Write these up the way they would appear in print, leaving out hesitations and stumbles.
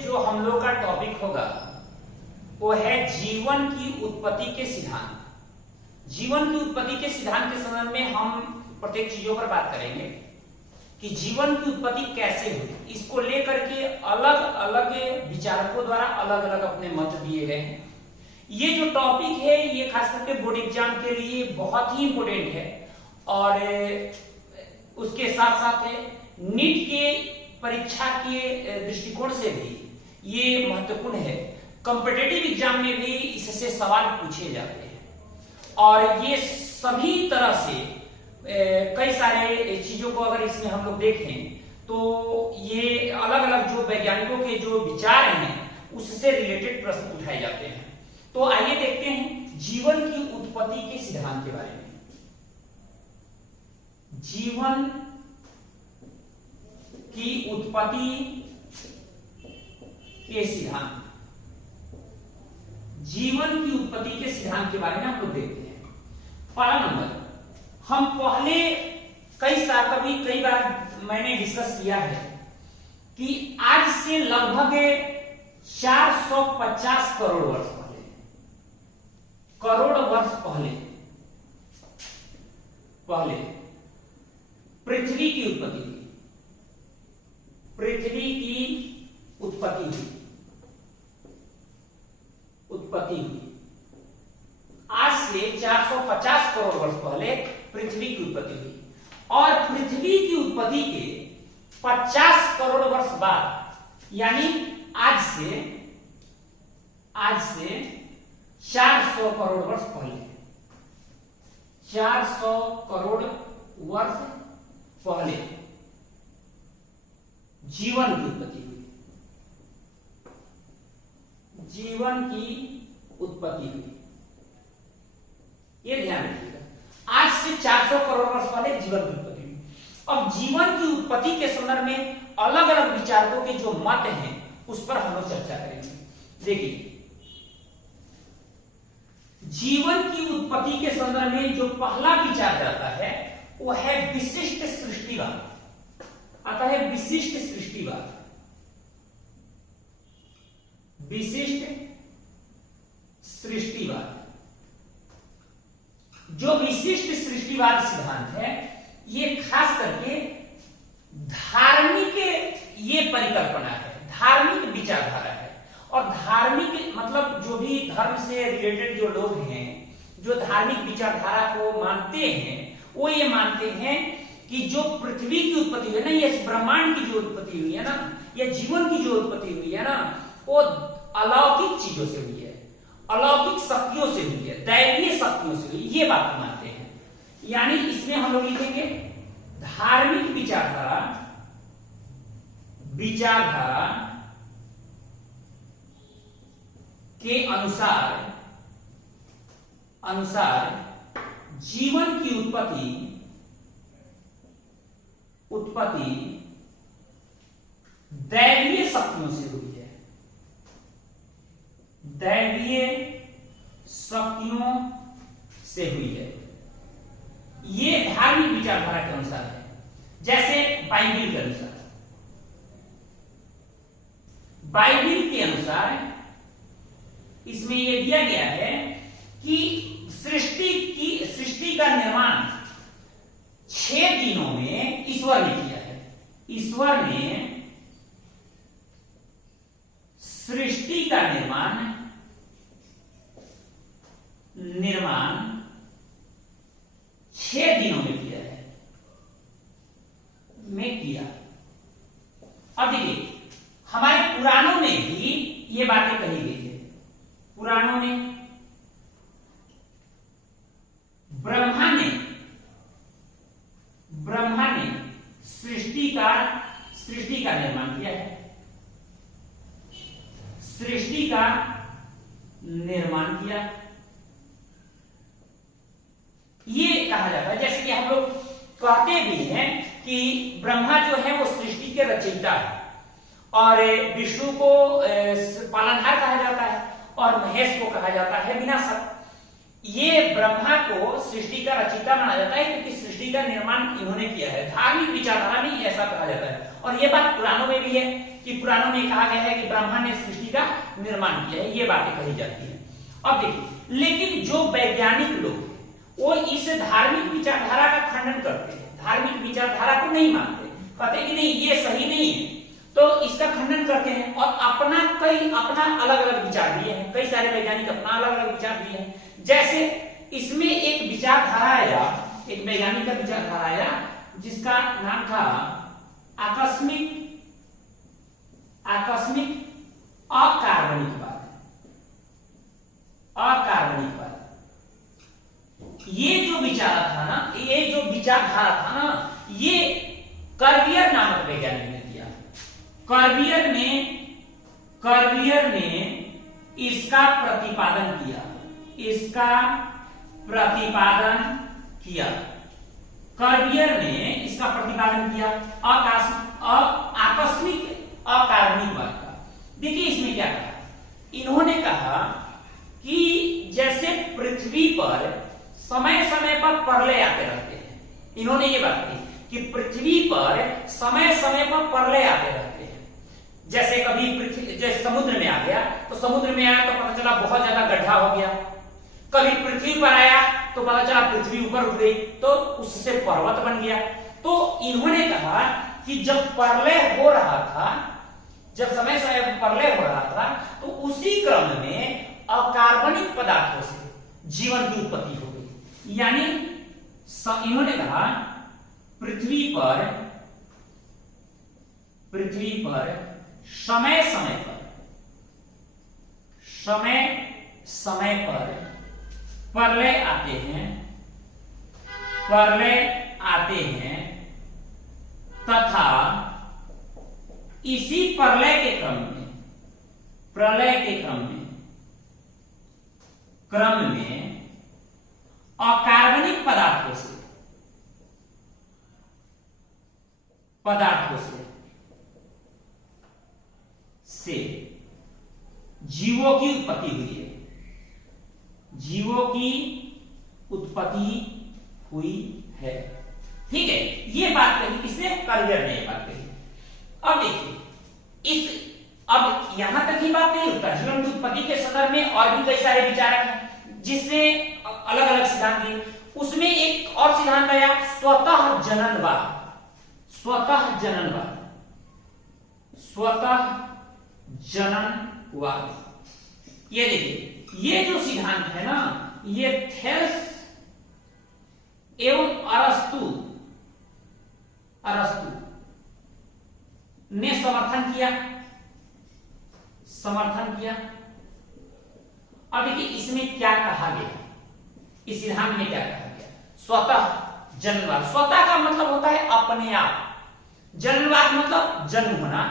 जो हम लोग का टॉपिक होगा वो है जीवन की उत्पत्ति के सिद्धांत। जीवन की उत्पत्ति के सिद्धांत के संदर्भ में हम प्रत्येक चीजों पर बात करेंगे कि जीवन की उत्पत्ति कैसे हुई। इसको लेकर के अलग अलग विचारकों द्वारा अलग अलग अपने मत दिए गए हैं। ये जो टॉपिक है ये खास करके बोर्ड एग्जाम के लिए बहुत ही इंपॉर्टेंट है और उसके साथ साथ नीट के परीक्षा के दृष्टिकोण से भी ये महत्वपूर्ण है। कॉम्पिटिटिव एग्जाम में भी इससे सवाल पूछे जाते हैं और ये सभी तरह से कई सारे चीजों को अगर इसमें हम लोग देखें तो ये अलग अलग जो वैज्ञानिकों के जो विचार हैं उससे रिलेटेड प्रश्न उठाए जाते हैं। तो आइए देखते हैं जीवन की उत्पत्ति के सिद्धांत के बारे में। जीवन की उत्पत्ति के सिद्धांत, जीवन की उत्पत्ति के सिद्धांत के बारे में हम लोग देखते हैं। पहला नंबर, हम पहले कई बार मैंने डिस्कस किया है कि आज से लगभग 450 करोड़ वर्ष पहले पृथ्वी की उत्पत्ति हुई। पृथ्वी की उत्पत्ति हुई। आज से 450 करोड़ वर्ष पहले पृथ्वी की उत्पत्ति हुई और पृथ्वी की उत्पत्ति के 50 करोड़ वर्ष बाद यानी आज से 400 करोड़ वर्ष पहले 400 करोड़ वर्ष पहले जीवन की उत्पत्ति हुई। जीवन की उत्पत्ति हुई, ये ध्यान रखिएगा। आज से 400 करोड़ वर्ष पहले जीवन की उत्पत्ति हुई। अब जीवन की उत्पत्ति के संदर्भ में अलग अलग विचारकों के जो मत हैं उस पर हम लोग चर्चा करेंगे। देखिए, जीवन की उत्पत्ति के संदर्भ में जो पहला विचार जाता है वो है विशिष्ट सृष्टिवाद। आता है विशिष्ट सृष्टिवाद। विशिष्ट सृष्टिवाद, जो विशिष्ट सृष्टिवाद सिद्धांत है ये खास करके धार्मिक ये परिकल्पना है, धार्मिक विचारधारा है। और धार्मिक मतलब जो भी धर्म से रिलेटेड जो लोग हैं, जो धार्मिक विचारधारा को मानते हैं, वो ये मानते हैं कि जो पृथ्वी की उत्पत्ति हुई है ना, ये ब्रह्मांड की जो उत्पत्ति हुई है ना, या जीवन की जो उत्पत्ति हुई है ना, वो अलौकिक चीजों से हुई है, अलौकिक शक्तियों से हुई है, दैवीय शक्तियों से हुई, ये बात मानते हैं। यानी इसमें हम लोग लिखेंगे धार्मिक विचारधारा के अनुसार जीवन की उत्पत्ति दैवीय शक्तियों से हुई है। दैवीय शक्तियों से हुई है, ये धार्मिक विचारधारा के अनुसार है। जैसे बाइबिल के अनुसार, बाइबिल के अनुसार इसमें यह दिया गया है कि सृष्टि का निर्माण 6 दिनों में ईश्वर ने किया है। ईश्वर ने सृष्टि का निर्माण 6 दिनों में किया है, अब देखिए हमारे पुराणों में भी ये बातें कही गई है। पुराणों में ब्रह्मा ने सृष्टि का निर्माण किया है, सृष्टि का निर्माण किया, ये कहा जाता है। जैसे कि हम लोग कहते भी हैं कि ब्रह्मा जो है वो सृष्टि के रचयिता है और विष्णु को पालनहार कहा जाता है और महेश को कहा जाता है विनाशक। ये ब्रह्मा को सृष्टि का रचयिता माना जाता है क्योंकि सृष्टि का निर्माण इन्होंने किया है। धार्मिक विचारधारा में ऐसा कहा जाता है और ये बात पुराणों में भी है कि पुराणों में कहा गया है कि ब्रह्मा ने सृष्टि का निर्माण किया है, ये बातें कही जाती है। अब देखिए, लेकिन जो वैज्ञानिक लोग वो इस धार्मिक विचारधारा का खंडन करते हैं, धार्मिक विचारधारा को नहीं मानते, कहते हैं कि नहीं ये सही नहीं है, तो इसका खंडन करते हैं और अपना अलग अलग विचार दिए हैं। कई सारे वैज्ञानिक अपना अलग अलग विचार दिए हैं। जैसे इसमें एक विचारधारा आया, एक वैज्ञानिक का विचारधारा आया जिसका नाम था आकस्मिक अकार्बनिकवाद। ये जो विचारधारा था ना, ये कर्बियर नामक वैज्ञानिक ने दिया। कर्बियर ने इसका प्रतिपादन किया। कर्बियर ने इसका प्रतिपादन किया आकस्मिक अकार्बनिकवाद का। देखिए इसमें क्या कहा, इन्होंने कहा कि जैसे पृथ्वी पर समय समय पर प्रलय आते रहते हैं। इन्होंने ये बात कही कि पृथ्वी पर समय समय पर प्रलय आते रहते हैं। जैसे कभी पृथ्वी जैसे समुद्र में आ गया तो समुद्र में आया तो पता चला बहुत ज्यादा गड्ढा हो गया। कभी पृथ्वी पर आया तो पता चला पृथ्वी ऊपर उठ गई तो उससे पर्वत बन गया। तो इन्होंने कहा कि जब प्रलय हो रहा था, जब समय समय पर प्रलय हो रहा था, तो उसी क्रम में अकार्बनिक पदार्थों से जीवन की उत्पत्ति हो गई। यानी इन्होंने कहा पृथ्वी पर समय समय पर प्रलय आते हैं तथा इसी प्रलय के क्रम में अकार्बनिक पदार्थों से जीवों की उत्पत्ति हुई है। ठीक है, ये बात कही किसने? कर्बियर ने ये बात कही। अब देखिए अब यहां तक ही बात नहीं रुकता। जीवन की उत्पत्ति के संदर्भ में और भी कई सारे विचारक हैं जिसने अलग अलग सिद्धांत दिए। उसमें एक और सिद्धांत आया स्वतः जननवाद। ये देखिए, ये जो सिद्धांत है ना, ये थेल्स एवं अरस्तु ने समर्थन किया। अब देखिए इसमें क्या कहा गया, इस सिद्धांत में क्या कहा गया? स्वतः जननवाद। स्वतः का मतलब होता है अपने आप, जननवाद मतलब जन्म होना।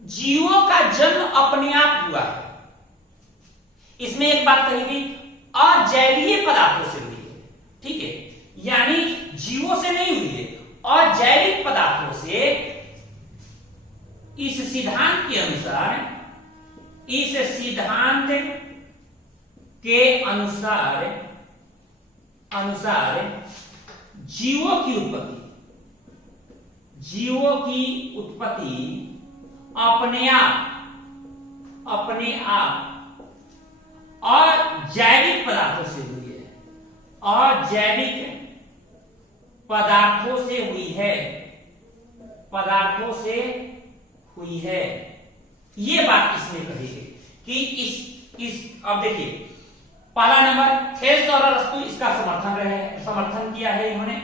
जीवों का जन्म अपने आप हुआ है। इसमें एक बात कही थी, अजैवीय पदार्थों से हुई है। ठीक है, यानी जीवों से नहीं हुई है, अजैविक पदार्थों से। इस सिद्धांत के अनुसार जीवों की उत्पत्ति अपने आप और जैविक पदार्थों से हुई है, पदार्थों से हुई है। ये बात इसमें कही गई कि अब देखिए, पहला नंबर थेल्स और अरस्तु इसका समर्थन किया है इन्होंने।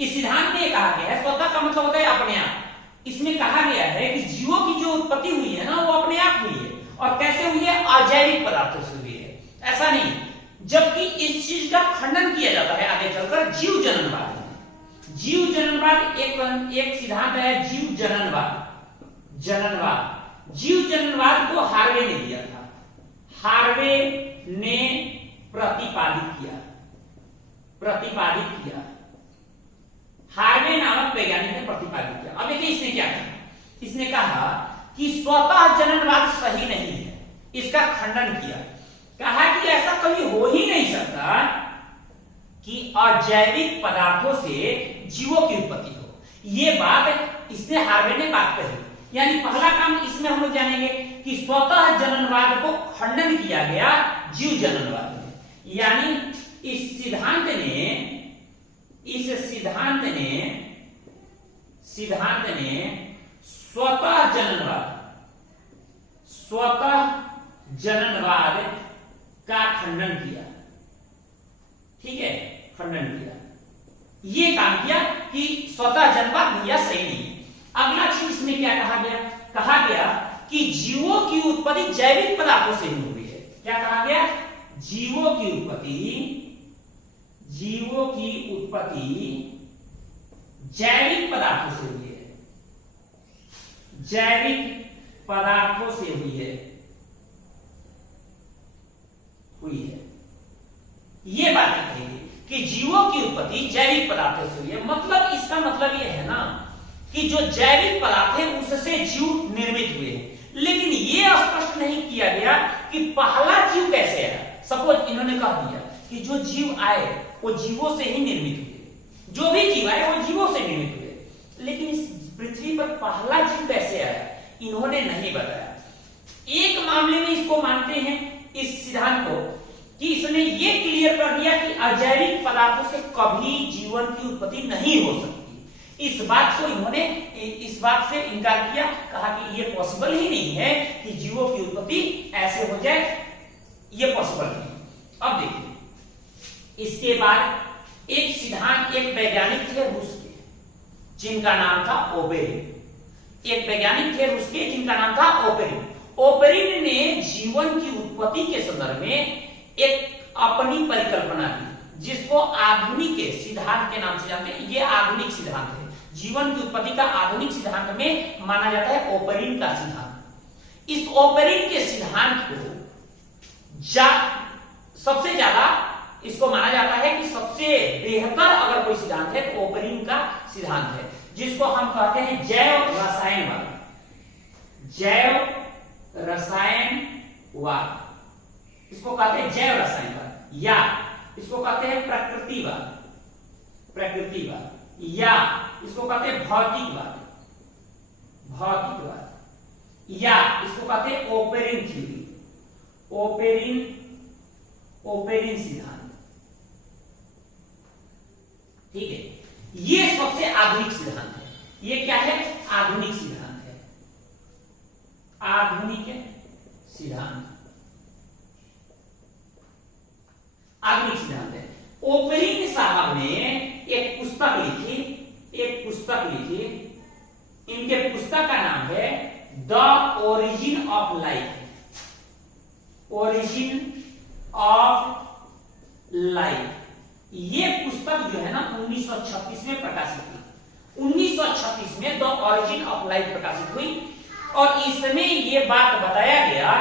इस सिद्धांत में कहा गया है स्वतः का मतलब होता है अपने आप। इसमें कहा गया है कि जीवों की जो उत्पत्ति हुई है ना, वो अपने आप हुई है। और कैसे हुई है? अजैविक पदार्थों से हुई है, ऐसा नहीं। जबकि इस चीज का खंडन किया जाता है आगे चलकर जीव जननवाद। एक सिद्धांत है जीव जननवाद को हार्वे ने दिया था। हार्वे ने प्रतिपादित किया। हार्वे नामक वैज्ञानिक ने प्रतिपादित किया। अब देखिए इसने क्या कहा, इसने कहा कि स्वतः जननवाद सही नहीं है, इसका खंडन किया। कहा कि ऐसा कभी हो ही नहीं सकता कि अजैविक पदार्थों से जीवों की उत्पत्ति हो। ये बात इसने हार्वे ने बात कही। यानी पहला काम इसमें हम लोग जानेंगे कि स्वतः जननवाद को खंडन किया गया जीव जननवाद में। यानी इस सिद्धांत ने स्वतः जननवाद का खंडन किया। ठीक है, खंडन किया, ये काम किया कि स्वतः जननवाद भैया सही नहीं। अगला चीज इसमें क्या कहा गया? कहा गया कि जीवों की उत्पत्ति जैविक पदार्थों से ही हुई है। क्या कहा गया? जीवों की उत्पत्ति जैविक पदार्थों से हुई है, जैविक पदार्थों से हुई है। ये बात कहेगी कि जीवों की उत्पत्ति जैविक पदार्थों से हुई है। मतलब इसका मतलब ये है ना कि जो जैविक पदार्थ है उससे जीव निर्मित हुए हैं। लेकिन ये स्पष्ट नहीं किया गया कि पहला जीव कैसे आया। सपोज इन्होंने कह दिया कि जो जीव आए वो जीवों से ही निर्मित हुए, जो भी जीव आए वो जीवों से निर्मित हुए, लेकिन इस पृथ्वी पर पहला जीव कैसे आया इन्होंने नहीं बताया। एक मामले में इसको मानते हैं इस सिद्धांत को कि इसने ये क्लियर कर दिया कि अजैविक पदार्थों से कभी जीवन की उत्पत्ति नहीं हो सकती। इस बात से इनकार किया, कहा कि ये पॉसिबल ही नहीं है कि जीवों की उत्पत्ति ऐसे हो जाए, ये पॉसिबल नहीं। अब देखिए, इसके बाद एक वैज्ञानिक थे रूस के जिनका नाम था ओपेरिन। एक वैज्ञानिक थे रूस के जिनका नाम था ओपेरिन। ओपेरिन ने जीवन की उत्पत्ति के संदर्भ में एक अपनी परिकल्पना दी जिसको आधुनिक सिद्धांत के नाम से जानते हैं। ये आधुनिक सिद्धांत है, जीवन की उत्पत्ति का आधुनिक सिद्धांत में माना जाता है ओपेरिन का सिद्धांत। इस ओपेरिन के सिद्धांत को सबसे ज्यादा इसको माना जाता है कि सबसे बेहतर अगर कोई सिद्धांत है तो ओपेरिन का सिद्धांत है, जिसको हम कहते हैं जैव रसायनवाद। इसको कहते हैं जैव रसायनवाद, या इसको कहते हैं प्रकृतिवाद, या इसको कहते हैं भौतिकवाद, या इसको कहते हैं ओपेरिन थ्योरी, ओपेरिन सिद्धांत। ठीक है, ये सबसे आधुनिक सिद्धांत है। ये क्या है? आधुनिक सिद्धांत है, आधुनिक सिद्धांत है। ओपेरिन साहब ने एक पुस्तक लिखी। इनके पुस्तक का नाम है द ओरिजिन ऑफ लाइफ। ये पुस्तक जो है ना 1936 में प्रकाशित हुई। 1936 में द ओरिजिन ऑफ लाइफ प्रकाशित हुई और इसमें यह बात बताया गया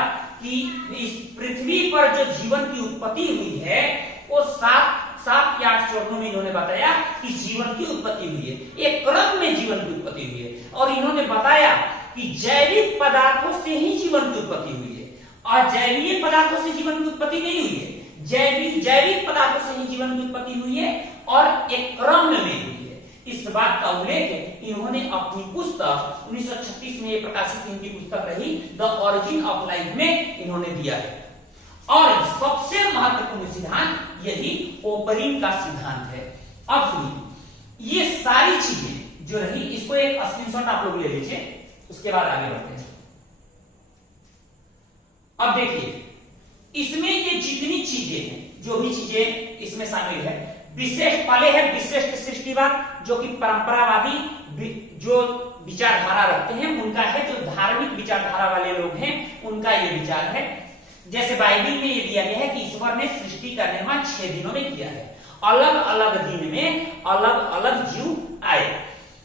कि इस पृथ्वी पर जो जीवन की उत्पत्ति हुई है वो 7 या 8 चरणों में इन्होंने बताया कि जीवन की उत्पत्ति हुई है। एक क्रम में जीवन की उत्पत्ति हुई है और इन्होंने बताया कि जैविक पदार्थों से ही जीवन की उत्पत्ति हुई है, अजैविक पदार्थों से जीवन की उत्पत्ति नहीं हुई है। जैविक पदार्थों से ही जीवन की उत्पत्ति हुई है और एक क्रम में हुई है। इस बात का उल्लेख इन्होंने अपनी पुस्तक 1936 में प्रकाशित इनकी पुस्तक रही द ओरिजिन ऑफ लाइफ में इन्होंने दिया है। और सबसे महत्वपूर्ण सिद्धांत यही ओपेरिन का सिद्धांत है। अब सुनिए, ये सारी चीजें जो रही, इसको एक स्क्रीनशॉट आप लोग ले लीजिए, उसके बाद आगे बढ़ते हैं। अब देखिए, इसमें ये जितनी चीजें हैं, जो भी चीजें इसमें शामिल है, पहले है विशिष्ट सृष्टिवाद, जो कि परंपरावादी जो विचारधारा रखते हैं उनका है। जो धार्मिक विचारधारा वाले लोग हैं उनका ये विचार है। जैसे बाइबल में ये दिया गया है कि ईश्वर ने सृष्टि का निर्माण 6 दिनों में किया है, अलग अलग दिन में अलग अलग जीव आए।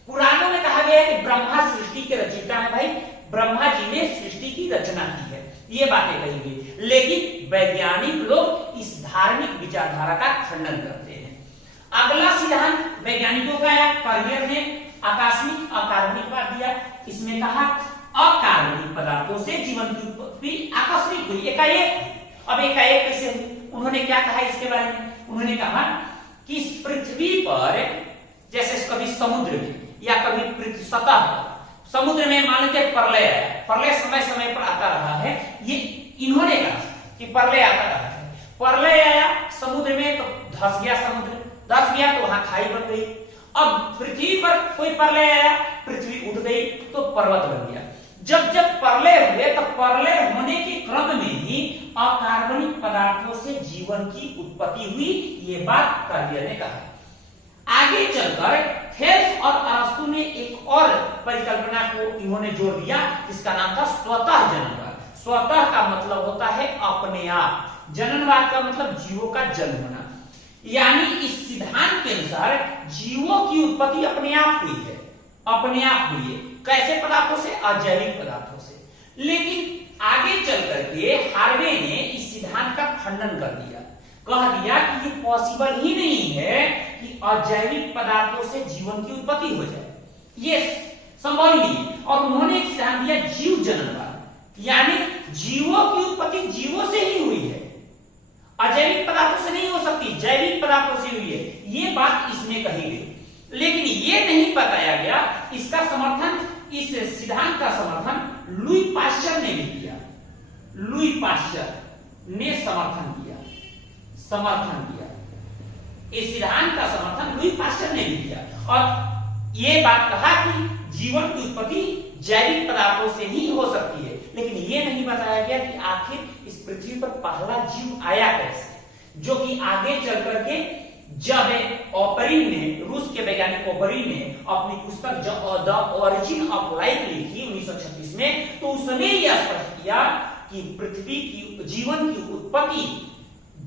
पुराणों में कहा गया है कि ब्रह्मा सृष्टि के रचयिता है। भाई, ब्रह्मा जी ने सृष्टि की रचना की है, ये बातें कही गई। लेकिन वैज्ञानिक लोग इस धार्मिक विचारधारा का खंडन करते हैं। अगला सिद्धांत वैज्ञानिकों का है, कर्नियर ने आकस्मिक अकार्बनिकवाद दिया। इसमें कहा अकार्बनिक पदार्थों से जीवन की उत्पत्ति आकस्मिक हुई, एकाएक अब एकाएक कैसे हुई? उन्होंने क्या कहा इसके बारे में? उन्होंने कहा कि इस पृथ्वी पर जैसे कभी समुद्र में या कभी पृथ्वी सतह पर, समुद्र में मान लीजिए प्रलय आया, प्रलय समय समय पर आता रहा है, ये इन्होंने कहा कि प्रलय आता रहा है, प्रलय आया समुद्र में तो धस गया समुद्र, धस गया तो वहां खाई बन गई। अब पृथ्वी पर कोई प्रलय आया, पृथ्वी उठ गई तो पर्वत बन गया। जब जब प्रलय हुए तो प्रलय होने के क्रम में ही अकार्बनिक पदार्थों से जीवन की उत्पत्ति हुई, ये बात कार्डिया ने कहा। आगे चलकर थेल्स और अरस्तु ने एक और परिकल्पना को इन्होंने जोड़ दिया, जिसका नाम था स्वतः जननवाद। स्वतः का मतलब होता है अपने आप, जननवाद का मतलब जीवों का जन्म होना। यानी इस सिद्धांत के अनुसार जीवों की उत्पत्ति अपने आप हुई है, अपने आप हुई है। कैसे पदार्थों से? अजैविक पदार्थों से। लेकिन आगे चल करके हार्वे ने इस सिद्धांत का खंडन कर दिया, कह दिया कि ये पॉसिबल ही नहीं है कि अजैविक पदार्थों से जीवन की उत्पत्ति हो जाए, ये संभव ही नहीं। और उन्होंने एक सिद्धांत दिया जीव जननवाद, यानी जीवों की उत्पत्ति जीवों से ही हुई है, अजैविक पदार्थों से नहीं हो सकती, जैविक पदार्थों से हुई है, ये बात इसमें कही गई। लेकिन ये नहीं बताया गया, इसका समर्थन, इस सिद्धांत का समर्थन लुई पाश्चर ने भी किया। लुई पाश्चर ने समर्थन किया इस सिद्धांत का समर्थन लुई पाश्चर ने भी किया, और ये बात कहा कि जीवन की उत्पत्ति जैविक पदार्थों से ही हो सकती है। लेकिन ये नहीं बताया गया कि आखिर इस पृथ्वी पर पहला जीव आया कैसे, जो कि आगे चल करके जब ओपरिन ने, रूस के वैज्ञानिक ओपरिन ने अपनी पुस्तक द ओरिजिन ऑफ लाइफ लिखी 1936 में, तो उसने यह स्पष्ट किया कि पृथ्वी की जीवन की उत्पत्ति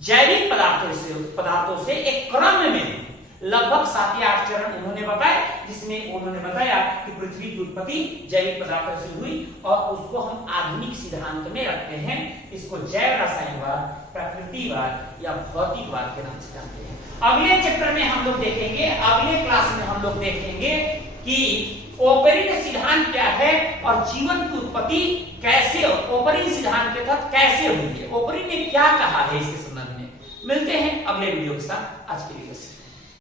जैविक पदार्थों से एक क्रम में लगभग 7 या 8 चरण उन्होंने बताए, जिसमें उन्होंने बताया कि पृथ्वी की उत्पत्ति जैविक पदार्थों से हुई, और उसको हम आधुनिक सिद्धांत में रखते हैं। इसको जैव रसायनवाद, प्रकृतिवाद या भौतिकवाद के नाम से जानते हैं। अगले चैप्टर में हम लोग देखेंगे, अगले क्लास में हम लोग देखेंगे कि ओपरिन सिद्धांत क्या है और जीवन की उत्पत्ति कैसे ओपरिन सिद्धांत के तहत कैसे हुई है, ओपरिन ने क्या कहा है इसके संबंध में। मिलते हैं अगले वीडियो के साथ। आज के लिए बस।